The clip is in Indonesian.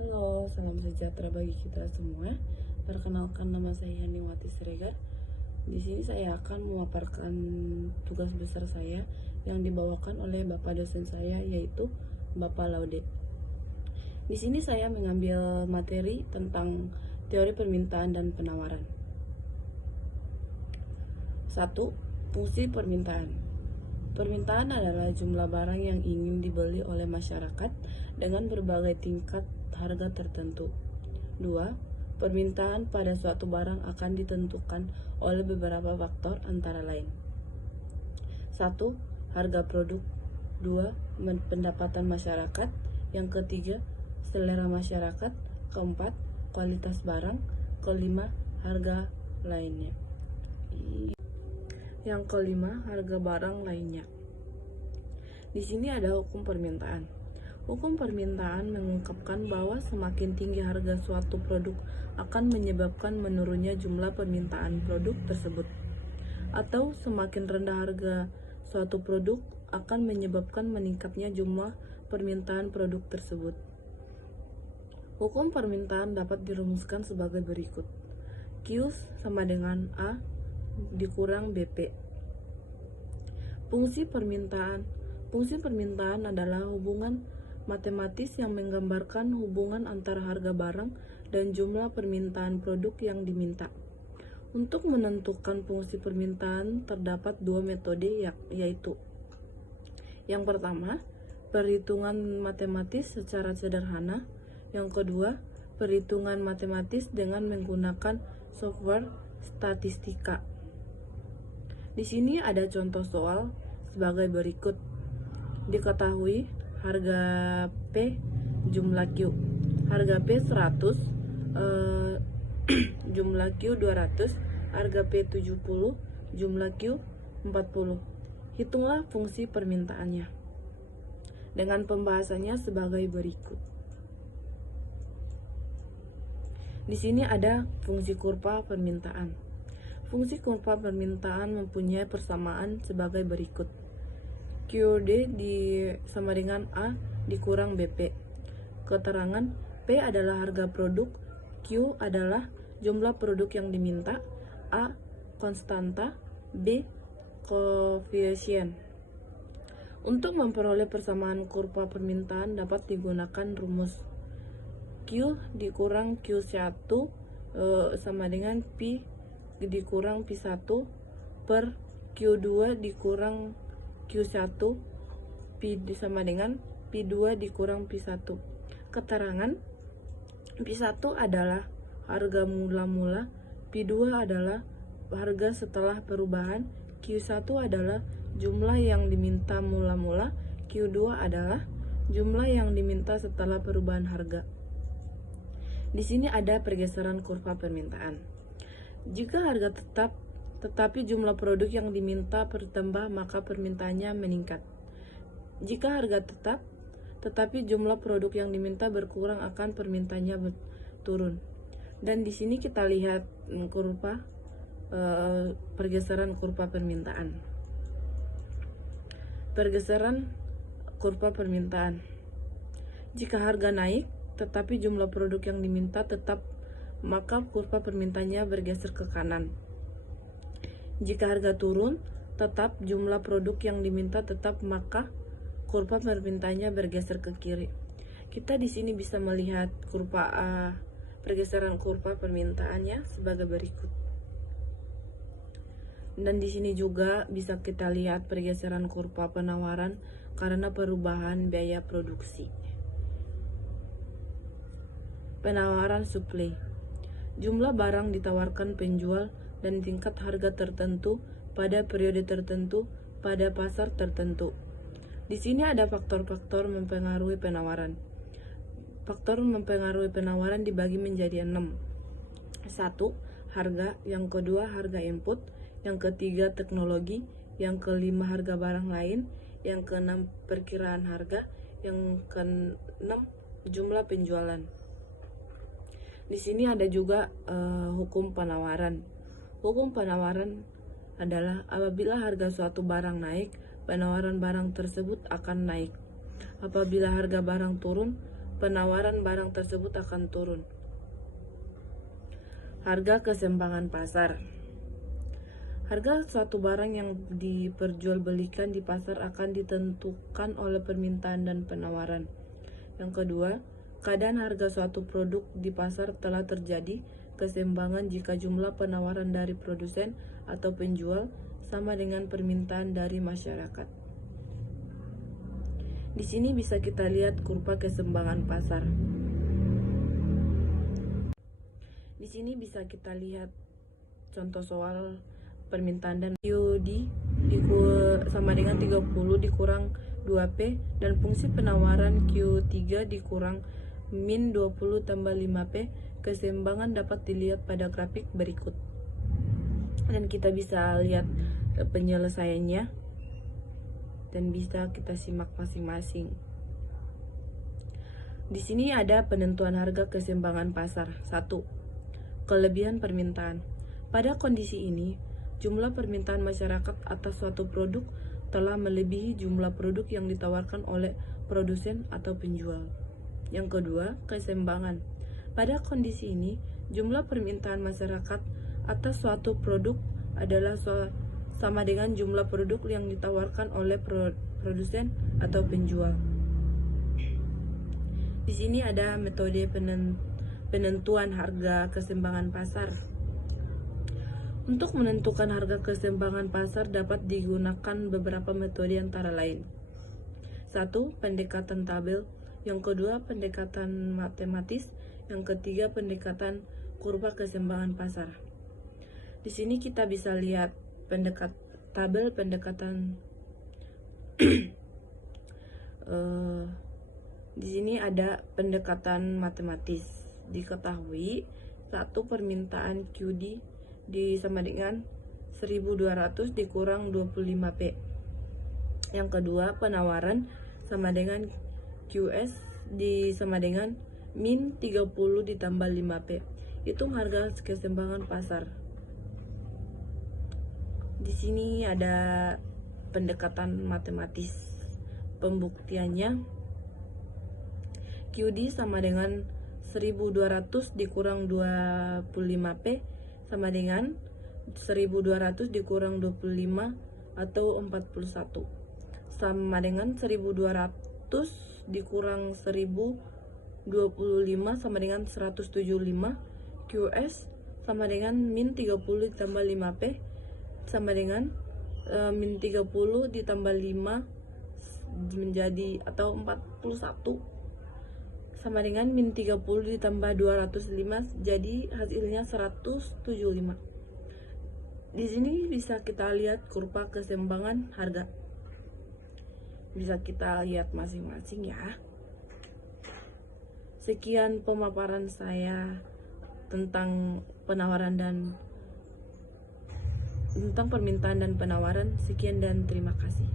Halo, salam sejahtera bagi kita semua. Perkenalkan, nama saya Haniwati Siregar. Di sini saya akan memaparkan tugas besar saya yang dibawakan oleh Bapak dosen saya, yaitu Bapak Laude. Di sini saya mengambil materi tentang teori permintaan dan penawaran. 1. Fungsi permintaan. Permintaan adalah jumlah barang yang ingin dibeli oleh masyarakat dengan berbagai tingkat harga tertentu. 2. Permintaan pada suatu barang akan ditentukan oleh beberapa faktor antara lain. 1. Harga produk. 2. Pendapatan masyarakat. Yang ketiga, selera masyarakat. Keempat, kualitas barang. Kelima, harga lainnya. Yang kelima, harga barang lainnya. Di sini ada hukum permintaan. Hukum permintaan mengungkapkan bahwa semakin tinggi harga suatu produk akan menyebabkan menurunnya jumlah permintaan produk tersebut, atau semakin rendah harga suatu produk akan menyebabkan meningkatnya jumlah permintaan produk tersebut. Hukum permintaan dapat dirumuskan sebagai berikut. Q sama dengan A dikurang BP. Fungsi permintaan. Fungsi permintaan adalah hubungan matematis yang menggambarkan hubungan antara harga barang dan jumlah permintaan produk yang diminta. Untuk menentukan fungsi permintaan terdapat dua metode, yaitu yang pertama, perhitungan matematis secara sederhana. Yang kedua, perhitungan matematis dengan menggunakan software statistika. Di sini ada contoh soal sebagai berikut. Diketahui harga P jumlah Q. Harga P 100, jumlah Q 200, harga P 70, jumlah Q 40. Hitunglah fungsi permintaannya. Dengan pembahasannya sebagai berikut. Di sini ada fungsi kurva permintaan. Fungsi kurva permintaan mempunyai persamaan sebagai berikut. QD sama dengan A dikurang BP. Keterangan P adalah harga produk, Q adalah jumlah produk yang diminta, A konstanta, B koefisien. Untuk memperoleh persamaan kurva permintaan dapat digunakan rumus Q dikurang Q1 sama dengan P dikurang P1 per Q2 dikurang Q1 P sama dengan P2 dikurang P1. Keterangan P1 adalah harga mula-mula, P2 adalah harga setelah perubahan, Q1 adalah jumlah yang diminta mula-mula, Q2 adalah jumlah yang diminta setelah perubahan harga. Di sini ada pergeseran kurva permintaan. Jika harga tetap tetapi jumlah produk yang diminta bertambah, maka permintaannya meningkat. Jika harga tetap tetapi jumlah produk yang diminta berkurang, akan permintaannya turun. Dan di sini kita lihat kurva pergeseran kurva permintaan. Pergeseran kurva permintaan. Jika harga naik tetapi jumlah produk yang diminta tetap, maka kurva permintaannya bergeser ke kanan. Jika harga turun tetap jumlah produk yang diminta tetap, maka kurva permintaannya bergeser ke kiri. Kita di sini bisa melihat kurva pergeseran kurva permintaannya sebagai berikut. Dan di sini juga bisa kita lihat pergeseran kurva penawaran karena perubahan biaya produksi. Penawaran suplai. Jumlah barang ditawarkan penjual dan tingkat harga tertentu pada periode tertentu pada pasar tertentu. Di sini ada faktor-faktor mempengaruhi penawaran. Faktor mempengaruhi penawaran dibagi menjadi 6. 1. Harga. Yang kedua, harga input. Yang ketiga, teknologi. Yang kelima, harga barang lain. Yang keenam, perkiraan harga. Yang keenam, jumlah penjualan. Di sini ada juga hukum penawaran. Hukum penawaran adalah apabila harga suatu barang naik, penawaran barang tersebut akan naik. Apabila harga barang turun, penawaran barang tersebut akan turun. Harga keseimbangan pasar. Harga suatu barang yang diperjualbelikan di pasar akan ditentukan oleh permintaan dan penawaran. Yang kedua, keadaan harga suatu produk di pasar telah terjadi keseimbangan jika jumlah penawaran dari produsen atau penjual sama dengan permintaan dari masyarakat. Di sini bisa kita lihat kurva keseimbangan pasar. Di sini bisa kita lihat contoh soal permintaan dan QD sama dengan 30 dikurang 2P dan fungsi penawaran Q3 dikurang min 20 tambah 5P. Keseimbangan dapat dilihat pada grafik berikut. Dan kita bisa lihat penyelesaiannya dan bisa kita simak masing-masing. Di sini ada penentuan harga keseimbangan pasar. 1. Kelebihan permintaan. Pada kondisi ini, jumlah permintaan masyarakat atas suatu produk telah melebihi jumlah produk yang ditawarkan oleh produsen atau penjual. Yang kedua, keseimbangan. Pada kondisi ini, jumlah permintaan masyarakat atas suatu produk adalah sama dengan jumlah produk yang ditawarkan oleh produsen atau penjual. Di sini ada metode penentuan harga keseimbangan pasar. Untuk menentukan harga keseimbangan pasar dapat digunakan beberapa metode antara lain. 1. Pendekatan tabel. Yang kedua, pendekatan matematis. Yang ketiga, pendekatan kurva keseimbangan pasar. Di sini kita bisa lihat tabel pendekatan. Di sini ada pendekatan matematis. Diketahui satu permintaan QD sama dengan 1200 dikurang 25P. Yang kedua, penawaran sama dengan QS sama dengan min 30 ditambah 5P. Itu harga keseimbangan pasar. Di sini ada pendekatan matematis. Pembuktiannya QD sama dengan 1200 dikurang 25P sama dengan 1200 dikurang 25 atau 41 sama dengan 1200 dikurang 1025 sama dengan 175. QS sama dengan min 30 ditambah 5P sama dengan min 30 ditambah 5 menjadi atau 41 sama dengan min 30 ditambah 205 jadi hasilnya 175. Di sini bisa kita lihat kurva keseimbangan harga. Bisa kita lihat masing-masing ya. Sekian pemaparan saya tentang permintaan dan penawaran. Sekian dan terima kasih.